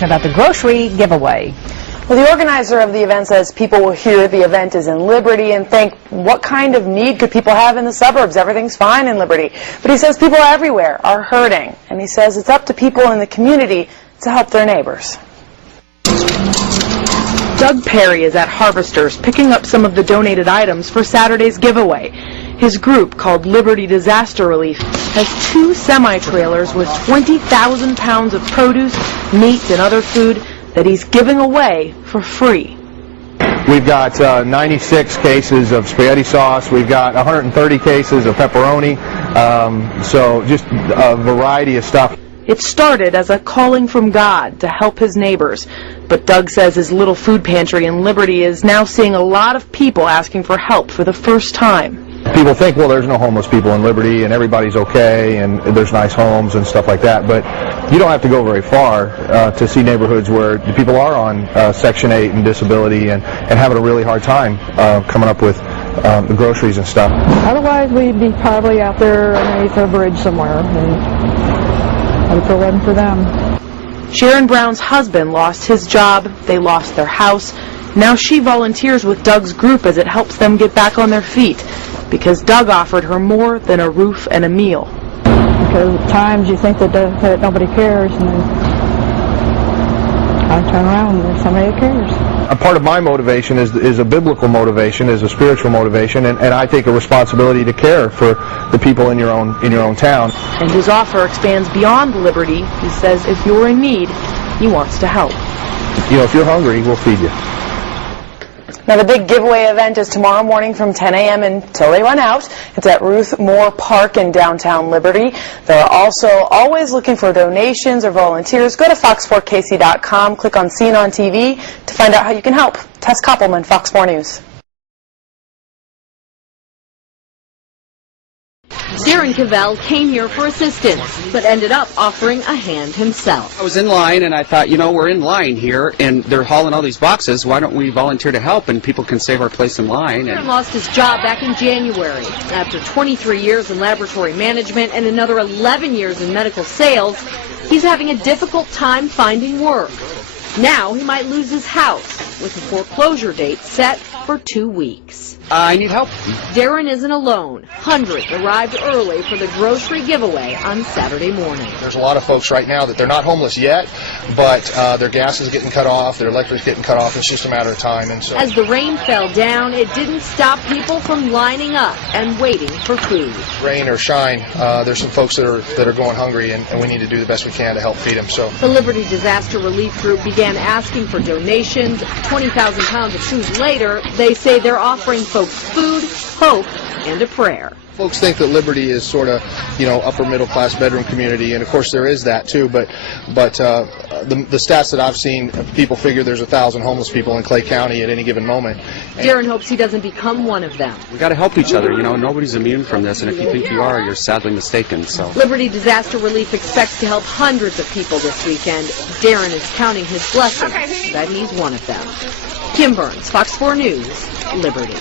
information about the grocery giveaway. Well, the organizer of the event says people will hear the event is in Liberty and think, what kind of need could people have in the suburbs? Everything's fine in Liberty. But he says people everywhere are hurting, and he says it's up to people in the community to help their neighbors. Doug Perry is at Harvesters picking up some of the donated items for Saturday's giveaway. His group, called Liberty Disaster Relief, has 2 semi-trailers with 20,000 pounds of produce, meat, and other food that he's giving away for free. We've got 96 cases of spaghetti sauce. We've got 130 cases of pepperoni. So just a variety of stuff. It started as a calling from God to help his neighbors. But Doug says his little food pantry in Liberty is now seeing a lot of people asking for help for the first time. People think, well, there's no homeless people in Liberty and everybody's okay and there's nice homes and stuff like that. But you don't have to go very far to see neighborhoods where the people are on Section 8 and disability and having a really hard time coming up with the groceries and stuff. Otherwise, we'd be probably out there underneath a bridge somewhere. And if it wasn't for them. Sharon Brown's husband lost his job. They lost their house. Now she volunteers with Doug's group as it helps them get back on their feet, because Doug offered her more than a roof and a meal. Because at times you think that nobody cares, and then I turn around and there's somebody that cares. A part of my motivation is a biblical motivation, is a spiritual motivation, and I take a responsibility to care for the people in your own town. And his offer expands beyond Liberty. He says if you're in need, he wants to help. You know, if you're hungry, we'll feed you. Now, the big giveaway event is tomorrow morning from 10 a.m. until they run out. It's at Ruth Moore Park in downtown Liberty. They're also always looking for donations or volunteers. Go to fox4kc.com, click on Seen on TV to find out how you can help. Tess Koppelman, Fox 4 News. Darren Cavell came here for assistance, but ended up offering a hand himself. I was in line, and I thought, you know, we're in line here, and they're hauling all these boxes. Why don't we volunteer to help, and people can save our place in line? Darren lost his job back in January. After 23 years in laboratory management and another 11 years in medical sales, he's having a difficult time finding work. Now he might lose his house, with a foreclosure date set for 2 weeks. I need help. Darren isn't alone. Hundreds arrived early for the grocery giveaway on Saturday morning. There's a lot of folks right now that they're not homeless yet, but their gas is getting cut off, their electric's getting cut off. It's just a matter of time. And so, as the rain fell down, it didn't stop people from lining up and waiting for food. Rain or shine, there's some folks that are going hungry, and we need to do the best we can to help feed them. So the Liberty Disaster Relief Group began asking for donations. 20,000 pounds of food later, they say they're offering folks food, hope, and a prayer. Folks think that Liberty is sort of, you know, upper middle class bedroom community, and of course there is that too. But the stats that I've seen, people figure there's 1,000 homeless people in Clay County at any given moment. Darren hopes he doesn't become one of them. We got to help each other. You know, nobody's immune from this, and if you think you are, you're sadly mistaken. So Liberty Disaster Relief expects to help hundreds of people this weekend. Darren is counting his blessings that he's one of them. Kim Burns, Fox 4 News, Liberty.